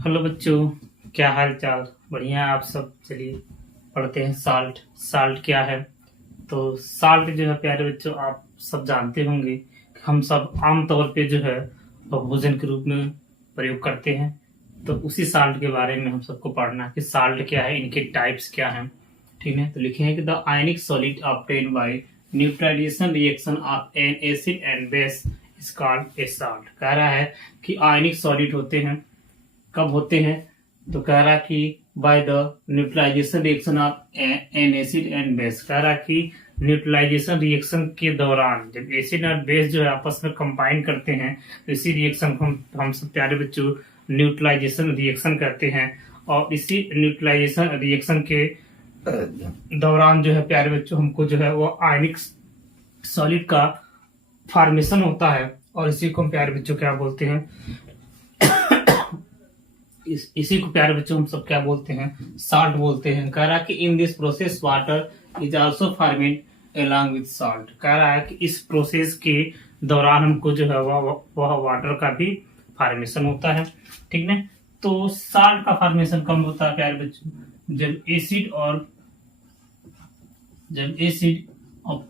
Hello बच्चों, क्या हाल चाल। बढ़िया आप सब। चलिए पढ़ते हैं। साल्ट साल्ट क्या है। तो साल्ट जो है प्यारे बच्चों, आप सब जानते होंगे कि हम सब आम तौर पे जो है वह भोजन के रूप में प्रयोग करते हैं। तो उसी साल्ट के बारे में हम सबको पढ़ना है कि साल्ट क्या है, इनके टाइप्स क्या हैं। ठीक है, तो लिखे हैं कि the ionic solid obtained by neutralization reaction of an acid and base is called a salt. कह रहा है कि आयनिक सॉलिड होते हैं, कब होते हैं। तो कह रहा कि by the neutralization reaction of an acid and base. कह रहा कि न्यूट्रलाइजेशन रिएक्शन के दौरान जब एसिड और बेस जो है आपस में कंबाइन करते हैं, तो इसी रिएक्शन को हम सब प्यारे बच्चों न्यूट्रलाइजेशन रिएक्शन कहते हैं। और इसी न्यूट्रलाइजेशन रिएक्शन के दौरान जो है प्यारे बच्चों हमको जो है वो आयनिक सॉलिड का फॉर्मेशन होता है। और इसी को हम प्यारे बच्चों क्या बोलते हैं, इसी को प्यारे बच्चों हम सब क्या बोलते हैं, साल्ट बोलते हैं। कह रहा है कि in this process water is also formed along with salt. कह रहा है कि इस प्रोसेस के दौरान हमको जो है वह वाटर का भी फॉर्मेशन होता है। ठीक है, तो साल्ट का फॉर्मेशन कब होता है प्यारे बच्चों, जब एसिड और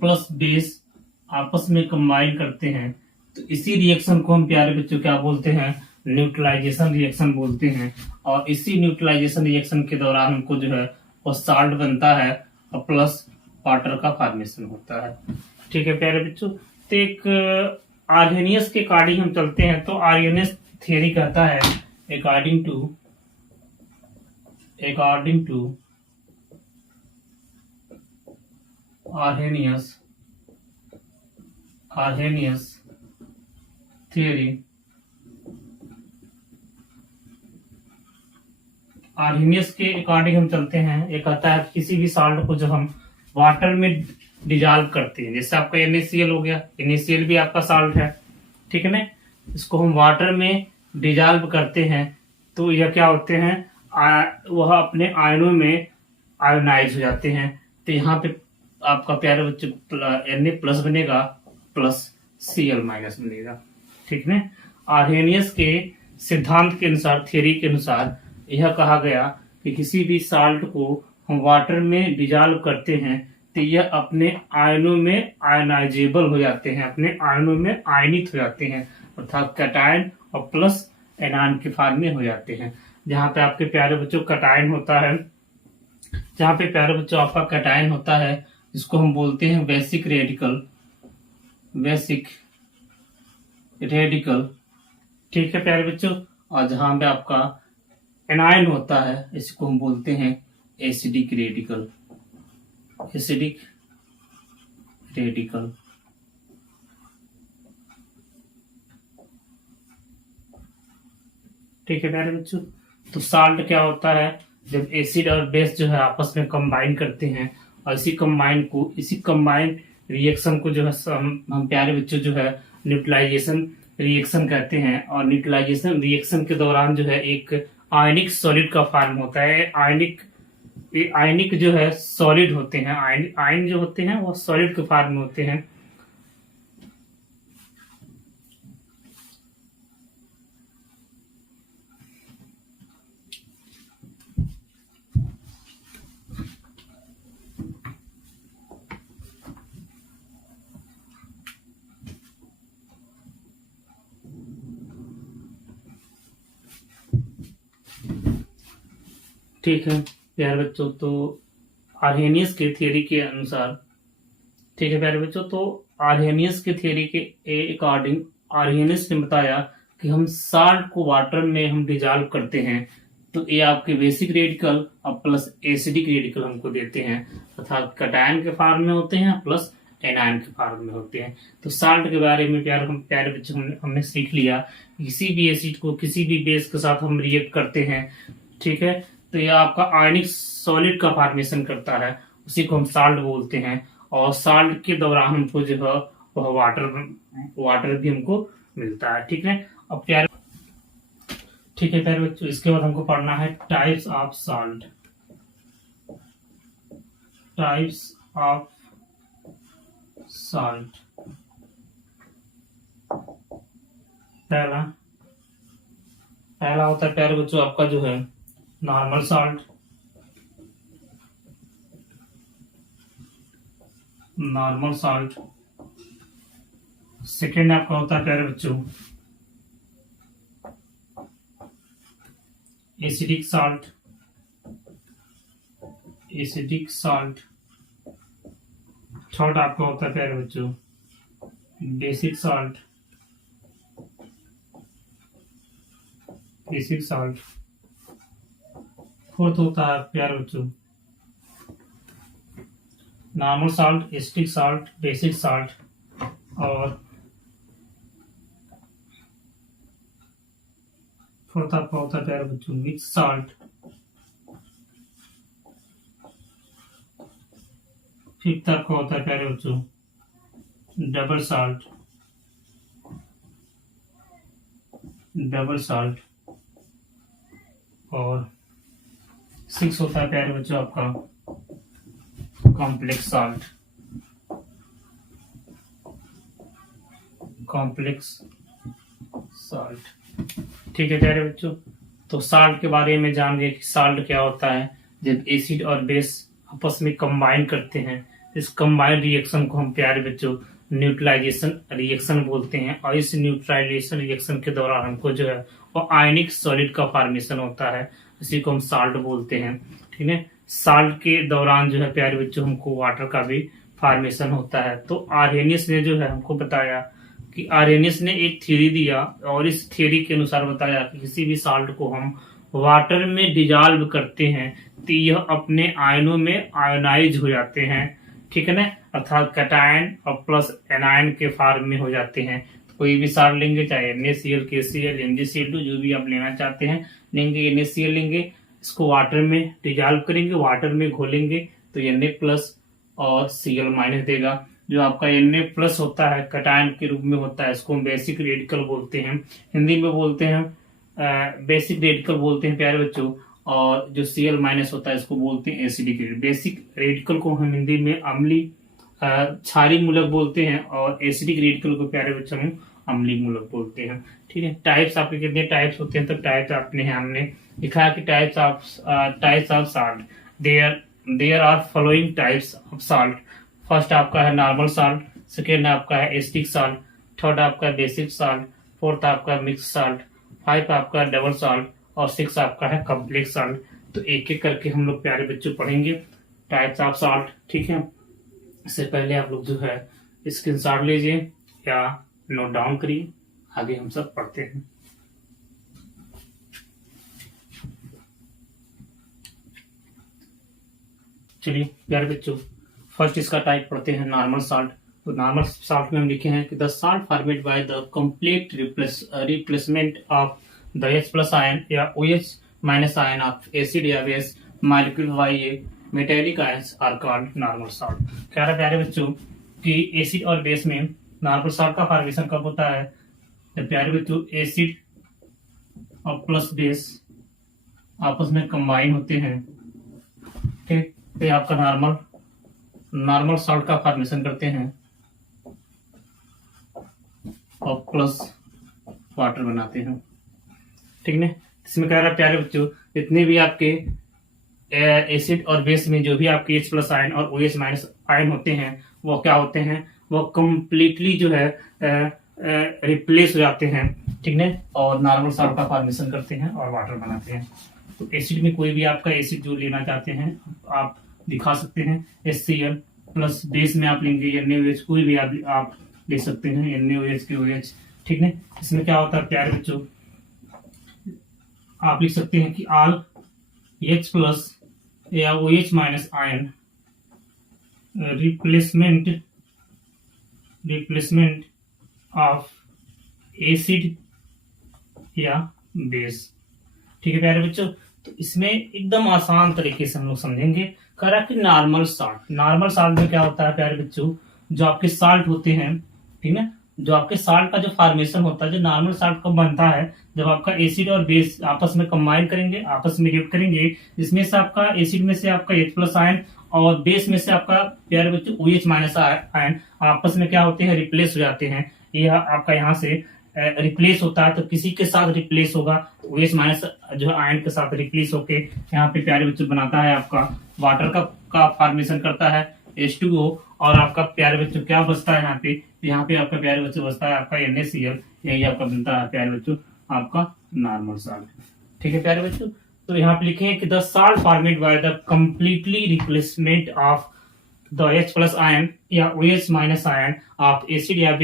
प्लस बेस आपस में कंबाइन करते हैं। तो इसी रिएक्शन को हम प्यारे बच्चों क्या बोलते हैं, न्यूट्रलाइजेशन रिएक्शन बोलते हैं। और इसी न्यूट्रलाइजेशन रिएक्शन के दौरान हमको जो है वो साल्ट बनता है और प्लस वाटर का फॉर्मेशन होता है। ठीक है प्यारे बच्चों, तो एक आर्हेनियस के अकॉर्डिंग हम चलते हैं। तो आर्हेनियस थियरी कहता है according to Arrhenius theory, Arrhenius के अकॉर्डिंग हम चलते हैं। ये कहता है कि किसी भी साल्ट को जब हम वाटर में डिजॉल्व करते हैं, जैसे आपका NaCl हो गया, NaCl भी आपका साल्ट है। ठीक है ना, इसको हम वाटर में डिजॉल्व करते हैं तो यह क्या होते हैं, वह अपने आयनों में आयोनाइज हो जाते हैं। तो यहाँ पे आपका प्यारे बच्चे Na प्लस बनेगा प्लस Cl माइनस बनेगा। ठीक है, आर्हेनियस के सिद्धांत के अनुसार, थ्योरी के अनुसार यह कहा गया कि किसी भी साल्ट को हम वाटर में डिजॉल्व करते हैं तो यह अपने आयनों में आयनाइजेबल हो जाते हैं, अपने आयनों में आयनित हो जाते हैं, अर्थात कैटायन और प्लस एनायन के फॉर्म में हो जाते हैं। जहां पे आपके प्यारे बच्चों कैटायन होता है, जहां पे प्यारे बच्चों आपका कैटायन होता है, जिसको हम बोलते हैं बेसिक रेडिकल। ठीक है प्यारे बच्चों, और जहां पे आपका एनायन होता है, इसको हम बोलते हैं एसिडिक रेडिकल। ठीक है प्यारे बच्चों, तो साल्ट क्या होता है, जब एसिड और बेस जो है आपस में कंबाइन करते हैं और इसी कंबाइन रिएक्शन को जो है हम प्यारे बच्चों जो है न्यूट्रलाइजेशन रिएक्शन कहते हैं। और न्यूट्रलाइजेशन रिएक्शन के दौरान जो है एक आयनिक सॉलिड का फॉर्म होता है। आयनिक जो है सॉलिड होते हैं, आयन जो होते हैं वो सॉलिड के फॉर्म में होते हैं। ठीक है प्यारे बच्चों, तो आर्हेनियस के थियरी के अनुसार, ठीक है प्यारे बच्चों, तो आर्हेनियस के थियरी के अकॉर्डिंग आर्हेनियस ने बताया कि हम साल्ट को वाटर में हम डिजॉल्व करते हैं तो ये आपके बेसिक रेडिकल और प्लस एसिडिक रेडिकल हमको देते हैं, अर्थात कैटायन के फॉर्म में होते हैं प्लस एनायन के फॉर्म में होते हैं। तो साल्ट के बारे में प्यारे बच्चों हमने सीख लिया, किसी भी एसिड को किसी भी बेस के साथ हम रिएक्ट करते हैं। ठीक है, तो यह आपका आयनिक सॉलिड का फॉर्मेशन करता है, उसी को हम साल्ट बोलते हैं। और साल्ट के दौरान हमको जो है वह वाटर भी हमको मिलता है। ठीक है, अब प्यारे, ठीक है प्यारे बच्चों, इसके बाद हमको पढ़ना है टाइप्स ऑफ साल्ट। पहला पहला होता है प्यारे बच्चों आपका जो है normal salt, normal salt. Second आपका होता है प्यारे बच्चों acidic salt, acidic salt. Third आपका होता है प्यारे बच्चों basic salt, basic salt. Fourth होता है प्यारे बच्चों normal salt, acidic salt, basic salt. और फोर्थ आपका होता है प्यारे बच्चों मिक्स साल्ट। फिफ्थ आपका होता है प्यारे बच्चों डबल साल्ट, डबल साल्ट। और सिक्स होता है प्यारे बच्चों आपका कॉम्प्लेक्स साल्ट, कॉम्प्लेक्स साल्ट। ठीक है प्यारे बच्चों, तो साल्ट के बारे में जान गए कि साल्ट क्या होता है। जब एसिड और बेस आपस में कंबाइन करते हैं, इस कंबाइंड रिएक्शन को हम प्यारे बच्चों न्यूट्रलाइजेशन रिएक्शन बोलते हैं। और इस न्यूट्रलाइजेशन रिएक्शन के दौरान हमको जो है वो आयनिक सॉलिड का फॉर्मेशन होता है, इसी को हम साल्ट बोलते हैं। ठीक है, साल्ट के दौरान जो है प्यारे बच्चों हमको वाटर का भी फॉर्मेशन होता है। तो आर्हेनियस ने जो है हमको बताया कि आर्हेनियस ने एक थ्योरी दिया और इस थ्योरी के अनुसार बताया कि किसी भी साल्ट को हम वाटर में डिजॉल्व करते हैं तो यह अपने आयनों में आयोनाइज हो जाते हैं। ठीक है ना, अर्थात कैटायन और प्लस एनायन के फॉर्म में हो जाते हैं। तो कोई भी साल्ट लेंगे, चाहे NaCl, KCl, MgCl2 जो भी आप लेना चाहते हैं लेंगे, NaCl लेंगे, इसको वाटर में डिजॉल्व करेंगे, वाटर में घोलेंगे तो Na+ और Cl- देगा। जो आपका Na+ होता है कैटायन के रूप में होता है, इसको हम बेसिक रेडिकल बोलते हैं, हिंदी में बोलते हैं बेसिक रेडिकल बोलते हैं प्यारे बच्चों। और जो Cl- होता है इसको बोलते हैं एसिडिक रेडिकल। बेसिक रेडिकल को हम हिंदी में अम्लीय क्षारीय मूलक बोलते हैं और एसिडिक रेडिकल को प्यारे बच्चों हम अम्लीय मूलक बोलते हैं। ठीक है, टाइप्स आपके कितने टाइप्स होते हैं, तो टाइप्स आपने हमने लिखा है कि types of salt, there are following types of salt. First आपका है नॉर्मल साल्ट, सेकेंड आपका है एसिडिक साल्ट, थर्ड आपका बेसिक साल्ट, फोर्थ आपका मिक्स साल्ट, फाइव आपका डबल साल्ट और सिक्स आपका है कॉम्प्लेक्स साल्ट। तो एक एक करके हम लोग प्यारे बच्चों पढ़ेंगे टाइप्स ऑफ साल्ट। ठीक है, इससे पहले आप लोग जो है स्क्रीनशॉट लीजिए या नोट डाउन करिए, आगे हम सब पढ़ते हैं। चलिए प्यारे बच्चों, फर्स्ट इसका टाइप पढ़ते हैं नॉर्मल साल्ट। तो नॉर्मल साल्ट में हम लिखे हैं कि the salt formed by the complete replacement of the H+ ion या OH- आयन ऑफ एसिड या base molecule by a metallic ions are called normal salt. कह रहा है प्यारे बच्चों कि एसिड और बेस में नॉर्मल साल्ट का फॉर्मेशन कब होता है, जब प्यारे बच्चों एसिड और प्लस बेस आपस में कंबाइन होते हैं। ठीक, तो आपका नॉर्मल साल्ट का फॉर्मेशन करते हैं और प्लस वाटर बनाते हैं। ठीक है, इसमें कह रहा है प्यारे बच्चों जितने भी आपके एसिड और बेस में जो भी आपके H+ आयन और OH- आयन होते हैं वो क्या होते हैं, वो कंप्लीटली जो है रिप्लेस हो जाते हैं। ठीक है, और नॉर्मल साल्ट का फॉर्मेशन करते हैं और वाटर बनाते हैं। तो एसिड में कोई भी आपका एसिड जो लेना चाहते हैं आप दिखा सकते हैं, HCl प्लस बेस में आप लेंगे NaOH, कोई भी आप ले सकते हैं NaOH के OH। ठीक है, इसमें क्या होता है प्यारे बच्चों, आप लिख सकते हैं कि ऑल H+ या OH- ion replacement of acid या बेस। ठीक है प्यारे बच्चों, तो इसमें एकदम आसान तरीके से हम लोग समझेंगे। कह रहा कि नॉर्मल साल्ट में क्या होता है प्यारे बच्चों, जो आपके साल्ट होते हैं, ठीक है, जो आपके साल्ट का जो फॉर्मेशन होता है, जो नॉर्मल साल्ट कब बनता है, जब आपका एसिड और बेस आपस में कंबाइन करेंगे, आपस में रिएक्ट करेंगे, जिसमें से आपका एसिड में से आपका H+ आयन और बेस में से आपका प्यारे बच्चों OH- आयन आपस में क्या होते हैं, रिप्लेस हो जाते हैं। यह आपका यहाँ से रिप्लेस होता है तो किसी के साथ रिप्लेस होगा, तो OH माइनस जो है आयन के साथ रिप्लेस होके यहाँ पे प्यारे बच्चों बनाता है आपका वाटर का फॉर्मेशन करता है H2O, और आपका प्यारे बच्चों क्या बचता है यहाँ पे आपका प्यारे बच्चों बचता है आपका NaCl, यही आपका बनता है प्यारे बच्चों आपका नॉर्मल साल्ट। ठीक है प्यारे बच्चों, तो यहाँ पे लिखे हैं कि the salt formed by the completely replacement of the H plus ion या OH minus ion of acid या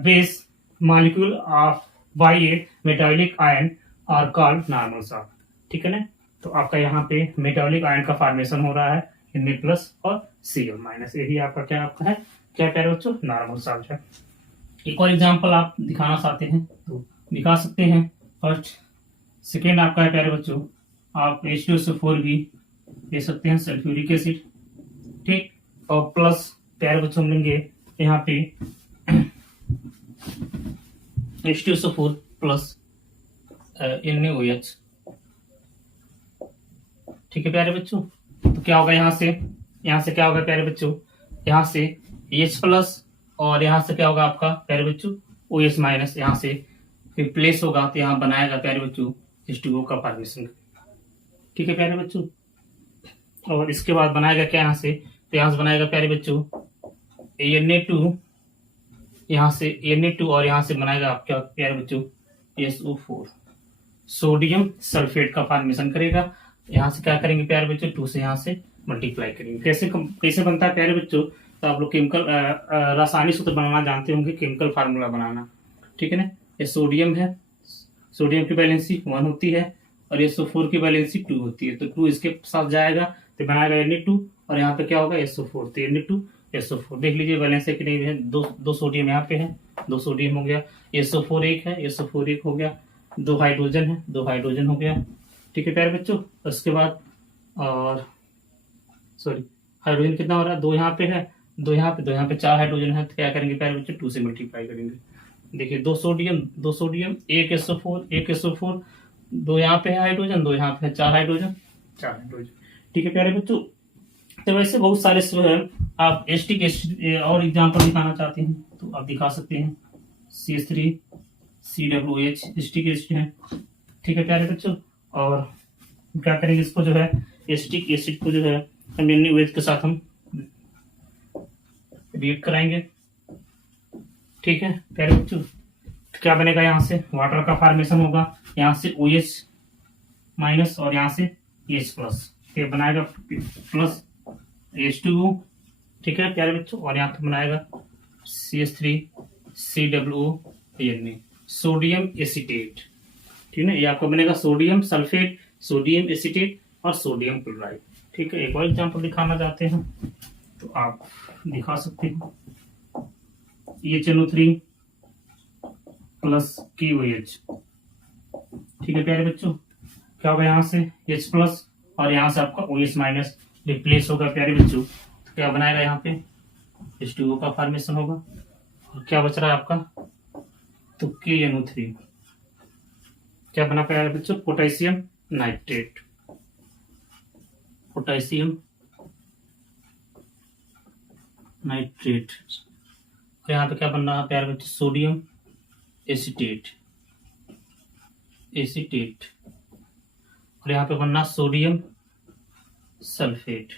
base molecule of by a metallic ion are called normal salt. ठीक है ना, तो आपका यहाँ पे मेटालिक आयन का फॉर्मेशन हो रहा है Na प्लस और Cl माइनस, यही आपका क्या प्यारे बच्चों नॉर्मल साल्ट है। एक और एग्जांपल आप दिखाना चाहते हैं तो दिखा सकते हैं। फर्स्ट सेकेंड आपका है प्यारे बच्चों, आप H2SO4 भी ले सकते हैं, सल्फ्यूरिक एसिड। ठीक, और प्लस प्यारे बच्चों लेंगे यहाँ पे H2SO4 प्लस NaOH। ठीक है प्यारे बच्चों, तो क्या होगा यहाँ से क्या होगा प्यारे बच्चों, यहाँ से H प्लस और यहाँ से क्या होगा आपका प्यारे बच्चों OH माइनस, यहाँ से रिप्लेस होगा तो यहाँ बनाएगा प्यारे बच्चों H2O का फॉर्मेशन। ठीक है प्यारे बच्चों, और इसके बाद बनाएगा क्या यहाँ से, तो यहाँ से बनाएगा प्यारे बच्चों Na2, यहाँ से Na2 और यहाँ से बनाएगा आपका प्यारे बच्चों SO4, सोडियम सल्फेट का फॉर्मेशन करेगा। यहाँ से क्या करेंगे प्यारे बच्चों 2 से यहाँ से मल्टीप्लाई करेंगे। कैसे बनता है प्यारे बच्चों, तो आप लोग केमिकल रासायनिक सूत्र बनाना जानते होंगे, केमिकल फार्मूला बनाना। ठीक है ना, ये सोडियम है, सोडियम की वैलेंसी 1 होती है और SO4 की वैलेंसी 2 होती है, तो 2 इसके साथ जाएगा तो बनाएगा Na2 और यहाँ पे क्या होगा SO4, तो Na2 SO4 देख लीजिए वैलेंस है कि नहीं है, दो सोडियम यहाँ पे है, 2 सोडियम हो गया, SO4 एक है, SO4 एक हो गया, 2 हाइड्रोजन है, 2 हाइड्रोजन हो गया। ठीक है प्यारे बच्चों, उसके बाद और सॉरी हाइड्रोजन कितना हो रहा है, 2 यहाँ पे है, 2 यहाँ पे 4 हाइड्रोजन है, तो क्या करेंगे प्यारे बच्चों 2 से मल्टीप्लाई करेंगे। देखिए 2 सोडियम एक SO4 2 यहाँ पे है हाइड्रोजन, 2 यहाँ पे है, 4 हाइड्रोजन। ठीक है प्यारे बच्चों, तो वैसे बहुत सारे आप एस्टिक एसिड और एग्जाम्पल दिखाना चाहते हैं तो आप दिखा सकते हैं, CH3 COOH एस्टिक एसिड है। ठीक है प्यारे बच्चों, और क्या करेंगे इसको जो है एस्टिक एसिड को जो है NaOH के साथ हम रिएक्ट कराएंगे। ठीक है प्यारे बच्चों, तो क्या बनेगा, यहाँ से वाटर का फॉर्मेशन होगा, यहाँ से OH माइनस और यहाँ से H प्लस, ये बनाएगा प्लस H2O। ठीक है प्यारे बच्चों, और यहाँ पे बनाएगा CH3 COO Na sodium acetate. ठीक है, ये आपको बनेगा सोडियम सल्फेट, सोडियम एसीटेट और सोडियम क्लोराइड। ठीक है, एक और एग्जांपल दिखाना चाहते हैं तो आप दिखा सकते हैं, HNO3 प्लस KOH। ठीक है प्यारे बच्चों, क्या होगा यहाँ से H प्लस और यहाँ से आपका OH माइनस रिप्लेस होगा प्यारे बच्चों, तो क्या बनाएगा यहाँ पे H2O का फॉर्मेशन होगा, और क्या बच रहा है आपका, तो KNO3 क्या बना प्यारे बच्चों पोटेशियम नाइट्रेट, और यहाँ पे क्या बन रहा है प्यारे बच्चों सोडियम एसीटेट, और यहाँ पे बनना सोडियम सल्फेट,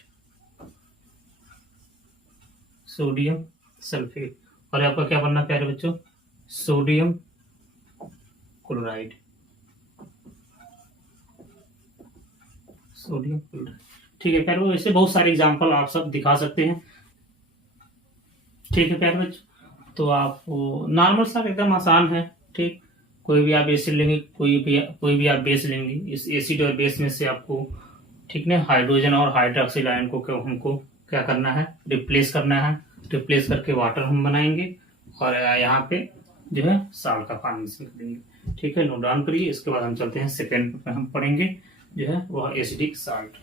और यहाँ पर क्या बनना प्यारे बच्चों सोडियम क्लोराइड। ठीक है प्यारे, ऐसे बहुत सारे एग्जांपल आप सब दिखा सकते हैं। ठीक है प्यारे बच्चों, तो आप नॉर्मल सा एकदम आसान है। ठीक, कोई भी आप एसिड लेंगे, कोई भी आप बेस लेंगे, इस एसिड और बेस में से आपको ठीक ना हाइड्रोजन और हाइड्रोक्सिल आयन को हमको क्या करना है रिप्लेस करना है, रिप्लेस करके वाटर हम बनाएंगे और यहाँ पे जो है साल्ट का फॉर्मेशन करेंगे। ठीक है, नोट डाउन करिए। इसके बाद हम चलते हैं सेकेंड पे, हम पढ़ेंगे जो है वह एसिडिक साल्ट।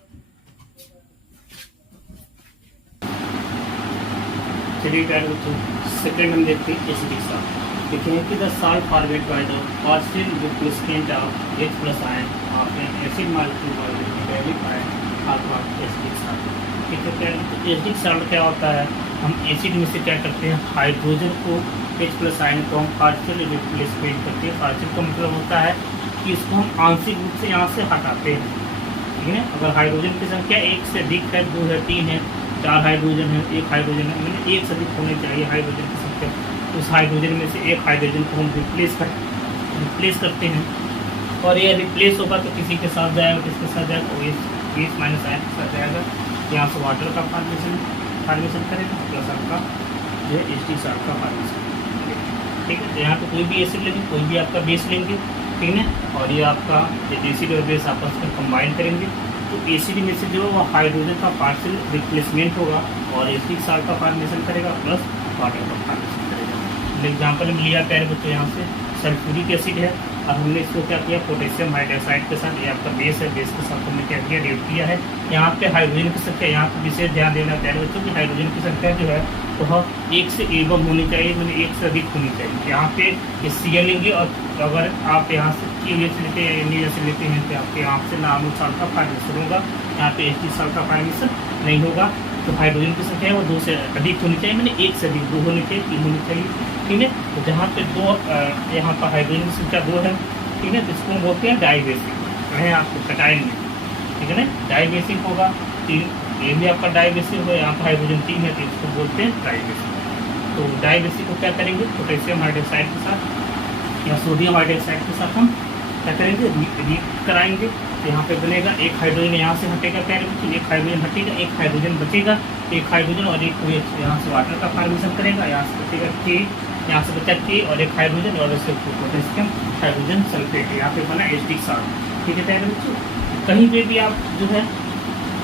चलिए प्यारे बच्चों, सेकेंड हम देखते हैं एसिडिक साल्ट। देखते हैं कि the salt formed by the partial replacement of H plus ion of an acid molecule by the metallic ion are called acidic salt. ठीक है प्यारे, एसिडिक साल्ट क्या होता है, हम एसिड में से क्या करते हैं हाइड्रोजन को H प्लस आयन को हम पार्शियल रिप्लेसमेंट करते हैं। पार्शियल का मतलब होता है कि इसको हम आंशिक रूप से यहाँ से हटाते हैं, ठीक है। अगर हाइड्रोजन की संख्या एक से अधिक है, 2 है, 3 है, 4 हाइड्रोजन है, 1 हाइड्रोजन है, मैंने एक से अधिक होनी चाहिए हाइड्रोजन की संख्या, उस हाइड्रोजन में से एक हाइड्रोजन को हम रिप्लेस करते हैं। और ये रिप्लेस होगा तो किसी के साथ जाएगा, किसके साथ जाएगा, OH माइनस आयन के साथ जाएगा, यहाँ से वाटर का फॉर्मेशन करेगा, प्लस आपका जो है एसिटिक सॉल्ट का फॉर्मेशन, ठीक है। तो यहाँ पे कोई भी एसिड लेंगे, कोई भी आपका बेस लेंगे, ठीक है, और ये आपका एसिड और बेस आपस में कंबाइन करेंगे, तो एसिड में से जो वो हाइड्रोजन का पार्शियल रिप्लेसमेंट होगा और एसिटिक सॉल्ट का फॉर्मेशन करेगा, प्लस वाटर का फॉर्मेशन करेगा। एग्जाम्पल में लिया प्यारे बच्चों, यहाँ से सल्फ्यूरिक एसिड है और हमने इसको क्या किया, पोटेशियम हाइड्रोक्साइड के साथ, ये आपका बेस है, बेस के साथ हमने क्या किया, रिएक्ट किया है। यहाँ पे हाइड्रोजन की संख्या, यहाँ पे विशेष ध्यान देना प्यारे बच्चों कि हाइड्रोजन की संख्या जो है वह 1 से एबव होनी चाहिए, मैंने 1 से अधिक होनी चाहिए। यहाँ पे Cl लेंगे और अगर आप यहाँ से KOH लेते हैं, NaOH लेते हैं, तो आपके यहाँ से नॉर्मल सॉल्ट का फॉर्मेशन होगा, यहाँ पे एसिटिक सॉल्ट का फॉर्मेशन नहीं होगा। तो हाइड्रोजन की संख्या है वो 2 से अधिक होनी चाहिए, मैंने 1 से अधिक 2 होनी चाहिए, 3 होनी चाहिए, ठीक है। तो जहाँ पे 2 यहाँ पर हाइड्रोजन की संख्या 2 है, ठीक है, तो इसको हम बोलते हैं डाइबेसिक है, आपको कटाइन में, ठीक है ना, डाइबेसिक होगा। 3 ये भी आपका डाइबेसिक होगा, यहाँ पर हाइड्रोजन 3 है तो इसको बोलते हैं डाइबेसिक। तो डाइबेसिक को क्या करेंगे, पोटेशियम हाइड्रोक्साइड के साथ या सोडियम हाइड्रोक्साइड के साथ हम क्या करेंगे, रिएक्ट कराएंगे। तो यहाँ पे बनेगा, एक हाइड्रोजन यहाँ से हटेगा, क्या एक हाइड्रोजन हटेगा, एक हाइड्रोजन बचेगा, एक हाइड्रोजन और एक OH यहाँ से वाटर का फॉर्मेशन करेगा, यहाँ से बचेगा K, यहाँ से बचा K और एक हाइड्रोजन और इससे पोटेशियम हाइड्रोजन सल्फेट, यहाँ पे बना एसिटिक सॉल्ट, ठीक है प्यारे बच्चों। कहीं पे भी आप जो है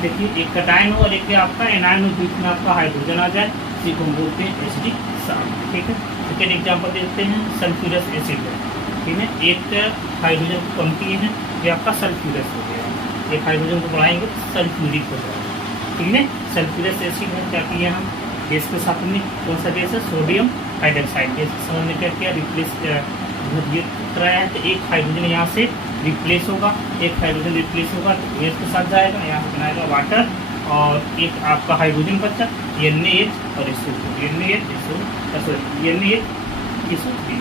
देखिए, एक कटायन हो और एक आपका एनायन हो, बीच में आपका हाइड्रोजन आ जाए, इसी को हम बोलते हैं एसिटिक सॉल्ट, ठीक है। सेकेंड एग्जाम्पल देते हैं, सल्फ्यूरस एसिड है, ठीक है, एक हाइड्रोजन को कम किए हैं, ये आपका सल्फ्यूरस हो गया, एक हाइड्रोजन को बढ़ाएंगे तो सल्फ्यूरिक हो जाएगा, ठीक है। सल्फ्यूरस एसिड है, क्या किया हम, बेस के साथ में कौन सा बेस है, सोडियम हाइड्रोक्साइड, बेस के साथ हमने क्या किया, रिप्लेस कराया है, तो एक हाइड्रोजन यहाँ से रिप्लेस होगा, एक हाइड्रोजन रिप्लेस होगा तो OH के साथ जाएगा, यहाँ से बनाएगा वाटर और एक आपका हाइड्रोजन बचा NaH और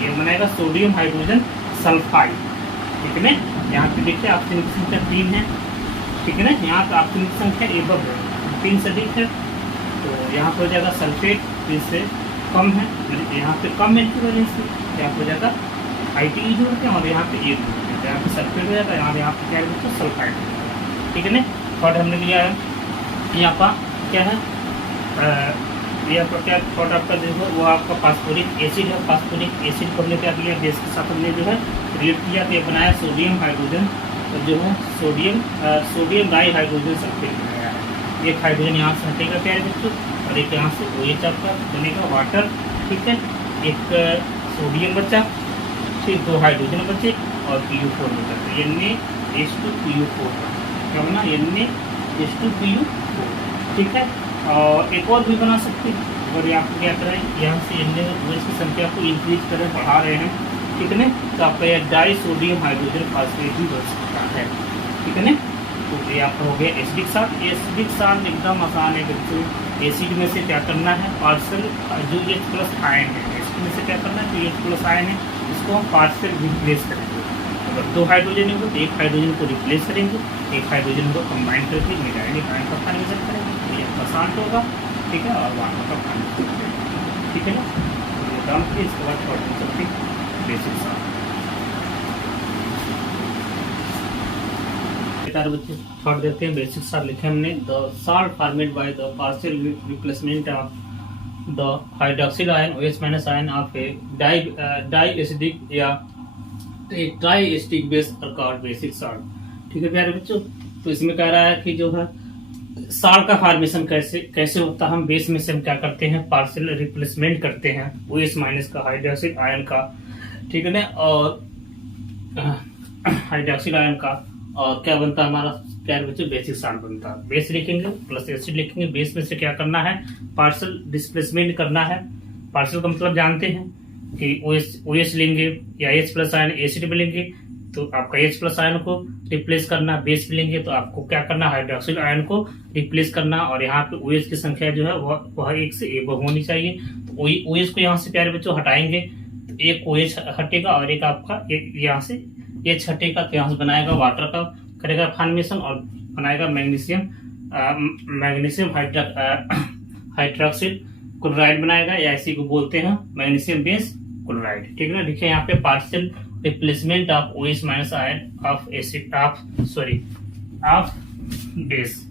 ये बनाएगा सोडियम हाइड्रोजन सल्फाइड, ठीक है ना। यहाँ पे देखिए ऑक्सीजन की संख्या 3 है, ठीक है ना, यहाँ पे ऑक्सीजन की संख्या एबव है, 3 से अधिक है, तो यहाँ पर हो जाएगा सल्फेट, 3 से कम है, यहाँ पे कम है की वजह से यहाँ पर हो जाएगा IT जोड़ते हैं और यहाँ पे एक जोड़ते हैं, यहाँ पे सल्फेट हो जाएगा, यहाँ पे क्या है सल्फाइड, ठीक है ना। थर्ड हमने लिया है, यहाँ पर क्या है, ये आपका क्या थर्ड आपका देखो, वो आपका फास्फोरिक एसिड है। फास्फोरिक एसिड को हमने क्या किया, बेस के साथ हमने जो है रिएक्ट किया, तो ये बनाया सोडियम हाइड्रोजन, जो है सोडियम डाई हाइड्रोजन सल्फेट बनाया है। एक हाइड्रोजन यहाँ से हटेगा प्यारे बच्चों और एक यहाँ से OH आपका बनेगा वाटर, ठीक है, एक सोडियम बचा, फिर 2 हाइड्रोजन बचे और PU4 बचा, तो NaH2PU4 क्या बना, NaH2PU4, ठीक है। और एक और भी बना सकते हैं, और आपको क्या करें, यहाँ से NaOH की संख्या को इंक्रीज करें, बढ़ा रहे हैं, ठीक है ना, तो आपका यह डाई सोडियम हाइड्रोजन फास्फेट भी बन सकता है, ठीक है ना। तो ये आपका हो गया एसिडिक सॉल्ट। एसिडिक सॉल्ट एकदम आसान है बच्चों, एसिड में से क्या करना है, पार्शियल जो H+ आयन है, एसिड में से क्या करना है, जो H+ आयन है इसको हम पार्शियल रिप्लेस करेंगे। अगर 2 हाइड्रोजन होंगे तो एक हाइड्रोजन को रिप्लेस करेंगे, एक हाइड्रोजन को कंबाइन करके मिलाएंगे, आयन का फॉर्मेशन करेंगे, तो ये आपका सॉल्ट होगा, ठीक है, और वाटर का फॉर्मेशन करेंगे, ठीक है ना। तो ये काम किए, इसके बाद थर्ड चलते बेसिक सॉल्ट। बच्चे थर्ड देखते हैं, बेसिक सॉल्ट लिखे हमने, the salt formed by the partial replacement of the hydroxyl ion OH- ion of a di acidic या tri acidic base are called basic salt, ठीक है प्यारे बच्चों। तो इसमें कह रहा है कि जो है सॉल्ट का फॉर्मेशन कैसे होता है, हम बेस में से हम क्या करते हैं, पार्शियल रिप्लेसमेंट करते हैं OH- का हाइड्रोक्सिल आयन का, ठीक है ना, और हाइड्रोक्सिल आयन का, और क्या बनता है हमारा प्यारे बच्चों, बेसिक सॉल्ट बनता है। बेस लिखेंगे प्लस एसिड लिखेंगे, बेस में से क्या करना है, पार्शियल डिस्प्लेसमेंट करना है। पार्शियल का मतलब जानते हैं कि OH लेंगे या H+ आयन एसिड में लेंगे तो आपका H+ आयन को रिप्लेस करना, बेस में लेंगे तो आपको क्या करना, हाइड्रोक्सिल आयन को रिप्लेस करना, और यहाँ पे OH की संख्या जो है वह 1 से एबव होनी चाहिए। तो OH को यहाँ से प्यारे बच्चों हटाएंगे तो एक OH हटेगा और एक आपका एक यहाँ से H हटेगा, तो यहाँ से बनाएगा वाटर का करेगा फॉर्मेशन और बनाएगा मैग्नीशियम हाइड्रोक्साइड क्लोराइड बनाएगा, या इसी को बोलते हैं मैग्नीशियम बेस क्लोराइड। ठीक है ना। देखिए यहाँ पे partial replacement of OH minus ion of acid of base.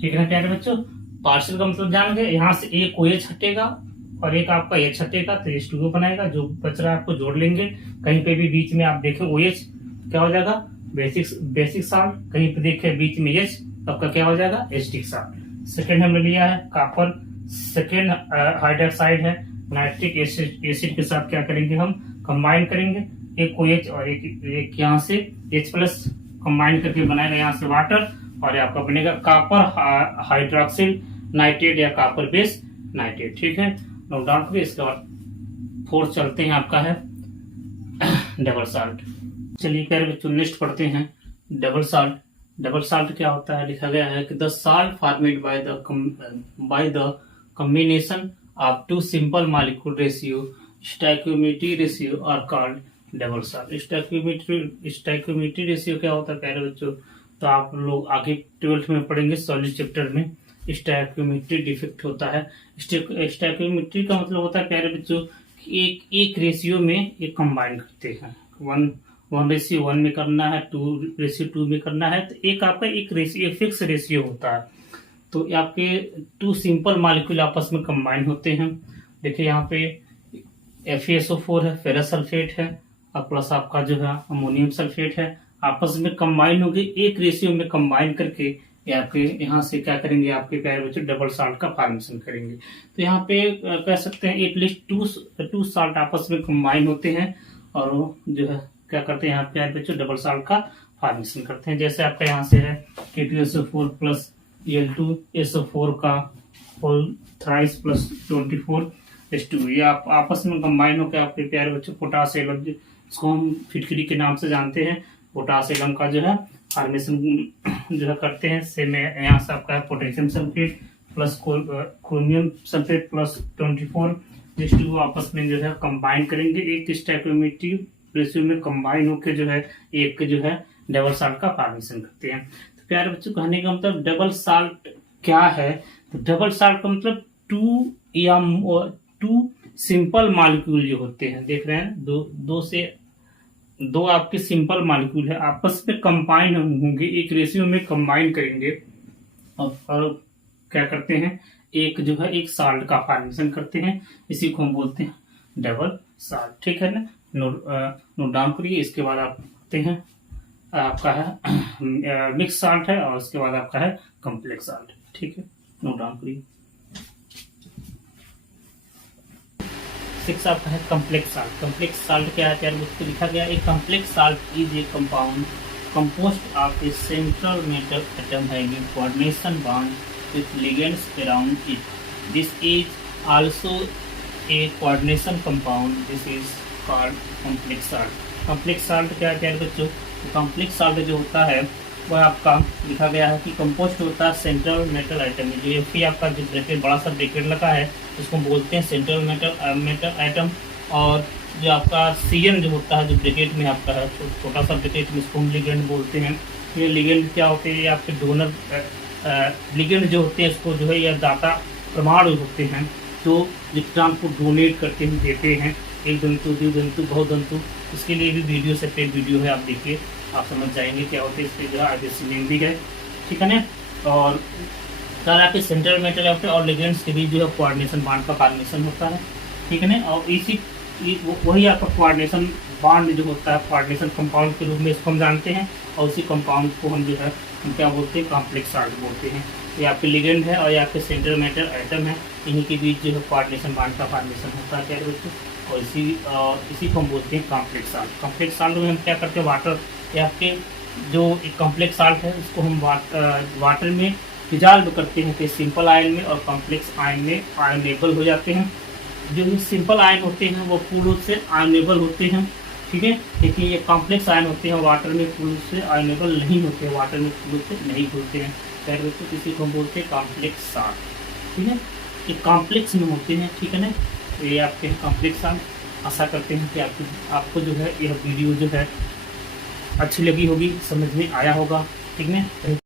ठीक है ना प्यारे बच्चों, पार्शियल का मतलब जान गए, यहाँ से एक OH हटेगा और एक आपका H हटेगा तो H2O बनाएगा, जो बच रहा है आपको जोड़ लेंगे। कहीं पे भी बीच में आप देखें OH क्या हो जाएगा बेसिक साल्ट, कहीं पे देखें बीच में H आपका क्या हो जाएगा एसिटिक साल्ट। सेकेंड हमने लिया है कॉपर, सेकेंड हाइड्रोक्साइड है, नाइट्रिक एसिड के साथ क्या करेंगे हम कंबाइन करेंगे, एक OH और एक यहाँ से H+ कंबाइन करके बनाएगा यहाँ से वाटर, और आपका बनेगा कॉपर हाइड्रोक्सिल नाइट्रेट या कॉपर बेस नाइट्रेट। ठीक है, नोट डाउन करिए। इसके बाद फोर्थ चलते हैं, आपका है डबल साल्ट। चलिए प्यारे बच्चों नेक्स्ट पढ़ते हैं डबल साल्ट। डबल साल्ट क्या होता है, लिखा गया है कि the salt formed by the combination of two simple molecule ratio stoichiometry ratio are called double salt. Stoichiometry ratio क्या होता है प्यारे बच्चों, तो आप लोग आगे 12th में पढ़ेंगे सॉलिड चैप्टर में। स्टोइकियोमेट्री डिफेक्ट होता है। स्टोइकियोमेट्री का मतलब होता है प्यारे बच्चों कि एक रेशियो में एक कंबाइन करते हैं, 1:1 में करना है, 2:2 में करना है, तो एक आपका एक रेशियो फिक्स रेशियो होता है। तो आपके 2 सिंपल मॉलिक्यूल आपस में कंबाइन होते हैं। देखिए यहाँ पे FeSO4 है, फेरस सल्फेट है, और प्लस आपका जो है अमोनियम सल्फेट है, आपस में कंबाइन होंगे एक रेशियो में कंबाइन करके आपके यहाँ से क्या करेंगे, आपके प्यारे बच्चों डबल साल्ट का फॉर्मेशन करेंगे। तो यहाँ पे कह सकते हैं एटलीस्ट 2 साल्ट आपस में कंबाइन होते हैं और वो जो है क्या करते हैं यहाँ पे प्यारे बच्चों डबल साल्ट का फॉर्मेशन करते हैं। जैसे आपका यहाँ से है K2SO4 प्लस Al2SO4 का होल थ्राइस प्लस 24H2, ये आप आपस में कंबाइन होकर आपके प्यारे बच्चों पोटास एलम, इसको हम फिटकरी के नाम से जानते हैं, पोटास एलम का जो है फॉर्मेशन जो है करते हैं। सेम यहाँ से आपका है potassium sulphate plus chromium sulphate plus 24H2 आपस में जो है कंबाइन करेंगे, एक स्टोइकियोमेट्री रेशियो में कंबाइन होकर जो है एक जो है डबल साल्ट का फॉर्मेशन करते हैं। तो प्यारे बच्चों कहने का मतलब डबल साल्ट क्या है, तो डबल साल्ट का मतलब 2 सिंपल मॉलिक्यूल जो होते हैं, देख रहे हैं दो आपके सिंपल मॉलिक्यूल है आपस में कंबाइन होंगे, एक रेशियो में कंबाइन करेंगे और क्या करते हैं एक जो है एक साल्ट का फॉर्मेशन करते हैं, इसी को हम बोलते हैं डबल साल्ट। ठीक है ना, नोट डाउन करिए। इसके बाद आप देखते हैं आपका है मिक्स साल्ट है और उसके बाद आपका है कॉम्प्लेक्स साल्ट। ठीक है, नोट डाउन करिए। 6 आपका है कॉम्प्लेक्स साल्ट। कॉम्प्लेक्स साल्ट क्या है प्यारे उसको लिखा गया, एक complex salt is a compound composed of a central metal atom having coordination bond with ligands around it. This is also a coordination compound. This is called complex salt. complex salt क्या है प्यारे बच्चों, complex salt जो होता है वह आपका लिखा गया है कि कंपोस्ट होता है सेंट्रल मेटल आइटम, जो फिर आपका जो ब्रैकेट बड़ा सा ब्रैकेट लगा है उसको बोलते हैं सेंट्रल मेटल आइटम, और जो आपका CN जो होता है जो ब्रैकेट में आपका है छोटा सा ब्रैकेट में इसको हम लिगेंड बोलते हैं। ये लिगेंड क्या होते हैं, आपके डोनर लिगेंड जो होते हैं इसको जो है या दाता परमाणु होते हैं जो इलेक्ट्रॉन को डोनेट करके हम देते हैं, एक दंतु द्विदंतु बहुदंतु। इसके लिए भी वीडियो सेपरेट वीडियो है, आप देखिए आप समझ जाएंगे क्या होते हैं, इसके जो है आईबीसी नेम भी है। ठीक है ना, और आपके सेंट्रल मेटल और लिगेंड्स के बीच जो है कोऑर्डिनेशन बॉन्ड का फॉर्मेशन होता है। ठीक है ना, और इसी वही आपका कोऑर्डिनेशन बॉन्ड जो होता है कोऑर्डिनेशन कंपाउंड के रूप में इसको हम जानते हैं, और उसी कंपाउंड को हम जो है हम क्या बोलते हैं कॉम्प्लेक्स साल्ट बोलते हैं। ये आपके लिगेंड है और ये आपके सेंट्रल मेटल आइटम है, इन्हीं के बीच जो है कोऑर्डिनेशन बॉन्ड का फॉर्मेशन होता है प्यारे बच्चों, और इसी को हम बोलते हैं कॉम्प्लेक्स साल्ट। कॉम्प्लेक्स साल्ट में हम क्या करते हैं, वाटर या आपके जो एक कॉम्प्लेक्स साल्ट है उसको हम वाटर में डिजॉल्व करते हैं, तो सिंपल आयन में और कॉम्प्लेक्स आयन में आयनेबल हो जाते हैं। जो सिंपल आयन होते हैं वो पूर्ण रूप से आयनेबल होते हैं, ठीक है, लेकिन ये कॉम्प्लेक्स आयन होते हैं वाटर में पूर्ण रूप से आयनेबल नहीं होते, वाटर में पूर्ण रूप से नहीं होते हैं, तो किसी को हम बोलते हैं कॉम्प्लेक्स साल्ट। ठीक है, ये कॉम्प्लेक्स में होते हैं, ठीक है ना। तो ये आपके हैं कॉम्प्लेक्स आम। आशा करते हैं कि आपको जो है यह वीडियो जो है अच्छी लगी होगी, समझ में आया होगा, ठीक है।